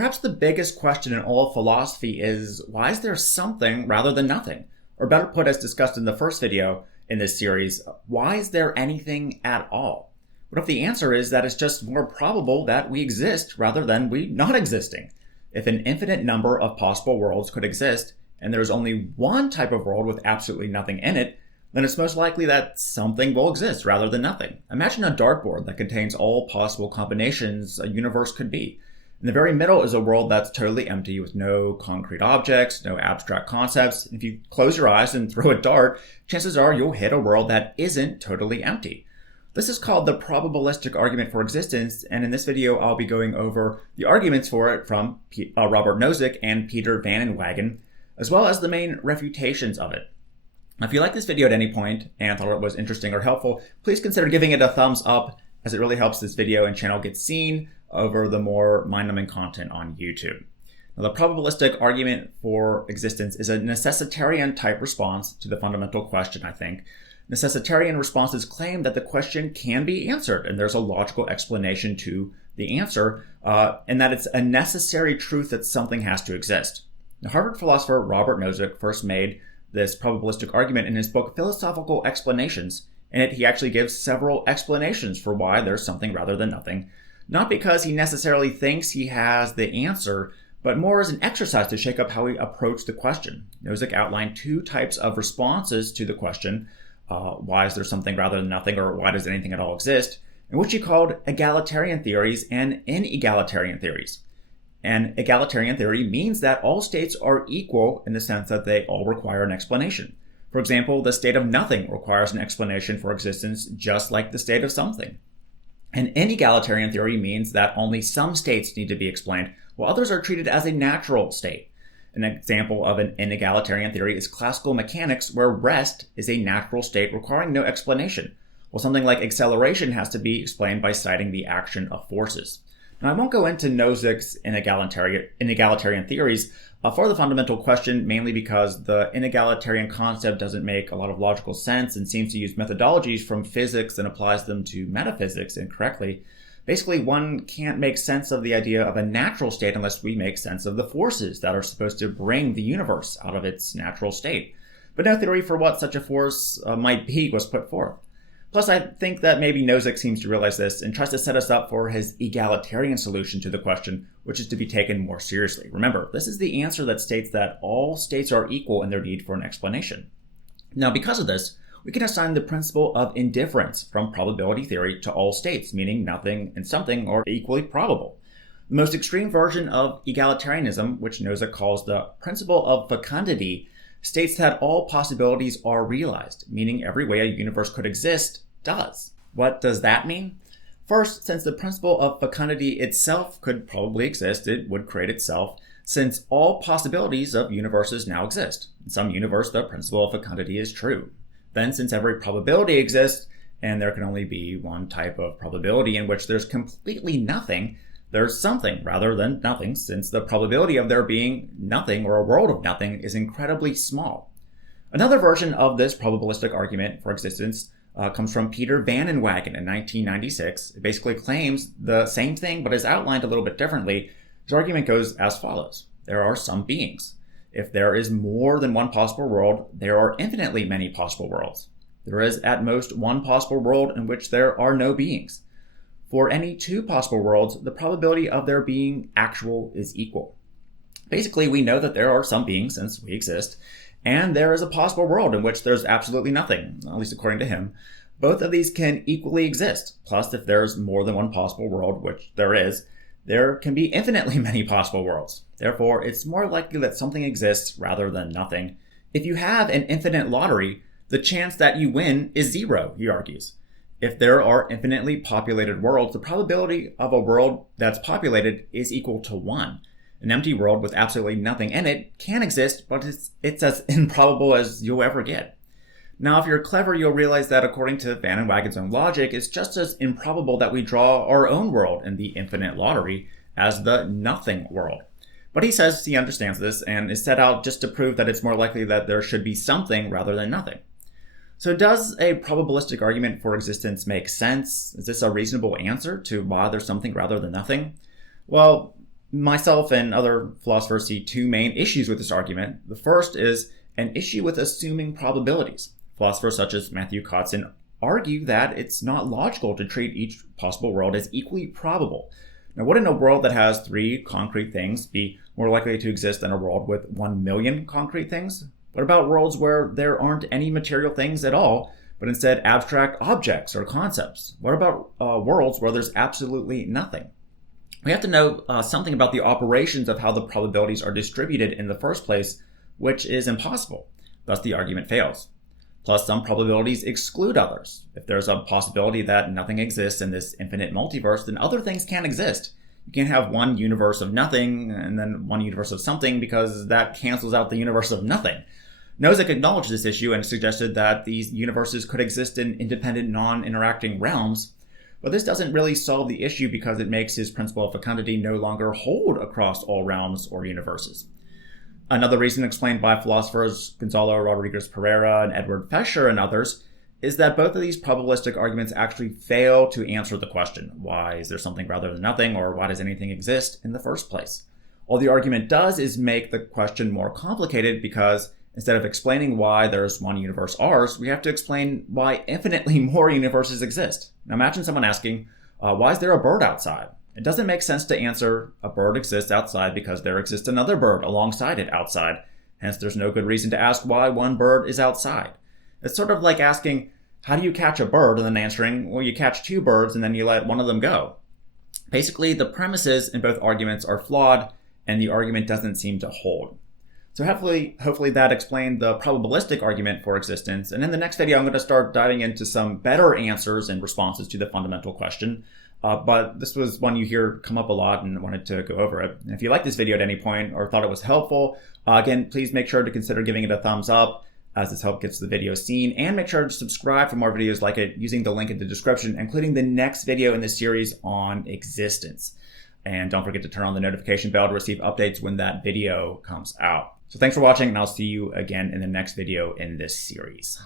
Perhaps the biggest question in all of philosophy is, why is there something rather than nothing? Or better put, as discussed in the first video in this series, why is there anything at all? What if the answer is that it's just more probable that we exist rather than we not existing? If an infinite number of possible worlds could exist, and there's only one type of world with absolutely nothing in it, then it's most likely that something will exist rather than nothing. Imagine a dartboard that contains all possible combinations a universe could be. In the very middle is a world that's totally empty with no concrete objects, no abstract concepts. If you close your eyes and throw a dart, chances are you'll hit a world that isn't totally empty. This is called the probabilistic argument for existence, and in this video I'll be going over the arguments for it from Robert Nozick and Peter van Inwagen, as well as the main refutations of it. Now, if you like this video at any point and thought it was interesting or helpful, please consider giving it a thumbs up, as it really helps this video and channel get seen over the more mind-numbing content on YouTube. Now, the probabilistic argument for existence is a necessitarian-type response to the fundamental question, I think. Necessitarian responses claim that the question can be answered, and there's a logical explanation to the answer, and that it's a necessary truth that something has to exist. Now, Harvard philosopher Robert Nozick first made this probabilistic argument in his book Philosophical Explanations. In it, he actually gives several explanations for why there's something rather than nothing, not because he necessarily thinks he has the answer, but more as an exercise to shake up how we approach the question. Nozick outlined two types of responses to the question, why is there something rather than nothing, or why does anything at all exist, in which he called egalitarian theories and inegalitarian theories. An egalitarian theory means that all states are equal in the sense that they all require an explanation. For example, the state of nothing requires an explanation for existence, just like the state of something. An inegalitarian theory means that only some states need to be explained, while others are treated as a natural state. An example of an inegalitarian theory is classical mechanics, where rest is a natural state requiring no explanation, while something like acceleration has to be explained by citing the action of forces. Now, I won't go into Nozick's inegalitarian theories for the fundamental question, mainly because the inegalitarian concept doesn't make a lot of logical sense and seems to use methodologies from physics and applies them to metaphysics incorrectly. Basically, one can't make sense of the idea of a natural state unless we make sense of the forces that are supposed to bring the universe out of its natural state. But no theory for what such a force might be was put forth. Plus, I think that maybe Nozick seems to realize this and tries to set us up for his egalitarian solution to the question, which is to be taken more seriously. Remember, this is the answer that states that all states are equal in their need for an explanation. Now, because of this, we can assign the principle of indifference from probability theory to all states, meaning nothing and something are equally probable. The most extreme version of egalitarianism, which Nozick calls the principle of fecundity, states that all possibilities are realized, meaning every way a universe could exist does. What does that mean? First, since the principle of fecundity itself could probably exist, it would create itself, since all possibilities of universes now exist. In some universe, the principle of fecundity is true. Then, since every probability exists, and there can only be one type of probability in which there's completely nothing, there's something rather than nothing, since the probability of there being nothing or a world of nothing is incredibly small. Another version of this probabilistic argument for existence comes from Peter van Inwagen in 1996. It basically claims the same thing but is outlined a little bit differently. His argument goes as follows. There are some beings. If there is more than one possible world, there are infinitely many possible worlds. There is at most one possible world in which there are no beings. For any two possible worlds, the probability of there being actual is equal. Basically, we know that there are some beings, since we exist, and there is a possible world in which there's absolutely nothing, at least according to him. Both of these can equally exist. Plus, if there's more than one possible world, which there is, there can be infinitely many possible worlds. Therefore, it's more likely that something exists rather than nothing. If you have an infinite lottery, the chance that you win is zero, he argues. If there are infinitely populated worlds, the probability of a world that's populated is equal to 1. An empty world with absolutely nothing in it can exist, but it's as improbable as you'll ever get. Now, if you're clever, you'll realize that according to Van Inwagen's own logic, it's just as improbable that we draw our own world in the infinite lottery as the nothing world. But he says he understands this and is set out just to prove that it's more likely that there should be something rather than nothing. So does a probabilistic argument for existence make sense? Is this a reasonable answer to why there's something rather than nothing? Well, Myself and other philosophers see two main issues with this argument. The first is an issue with assuming probabilities. Philosophers such as Matthew Kotzen argue that it's not logical to treat each possible world as equally probable. Now, wouldn't a world that has 3 concrete things be more likely to exist than a world with 1 million concrete things? What about worlds where there aren't any material things at all, but instead abstract objects or concepts? What about worlds where there's absolutely nothing? We have to know something about the operations of how the probabilities are distributed in the first place, which is impossible. Thus, the argument fails. Plus, some probabilities exclude others. If there's a possibility that nothing exists in this infinite multiverse, then other things can't exist. You can't have one universe of nothing and then one universe of something, because that cancels out the universe of nothing. Nozick acknowledged this issue and suggested that these universes could exist in independent, non-interacting realms. But this doesn't really solve the issue, because it makes his principle of fecundity no longer hold across all realms or universes. Another reason explained by philosophers Gonzalo Rodriguez Pereira and Edward Fescher and others is that both of these probabilistic arguments actually fail to answer the question, why is there something rather than nothing, or why does anything exist in the first place? All the argument does is make the question more complicated, because instead of explaining why there's one universe, ours, we have to explain why infinitely more universes exist. Now imagine someone asking, why is there a bird outside? It doesn't make sense to answer a bird exists outside because there exists another bird alongside it outside. Hence, there's no good reason to ask why one bird is outside. It's sort of like asking, how do you catch a bird? And then answering, well, you catch 2 birds and then you let one of them go. Basically, the premises in both arguments are flawed and the argument doesn't seem to hold. So hopefully that explained the probabilistic argument for existence. And in the next video, I'm going to start diving into some better answers and responses to the fundamental question. But this was one you hear come up a lot and wanted to go over it. And if you liked this video at any point or thought it was helpful, again, please make sure to consider giving it a thumbs up, as this help gets the video seen, and make sure to subscribe for more videos like it using the link in the description, including the next video in this series on existence. And don't forget to turn on the notification bell to receive updates when that video comes out. So thanks for watching, and I'll see you again in the next video in this series.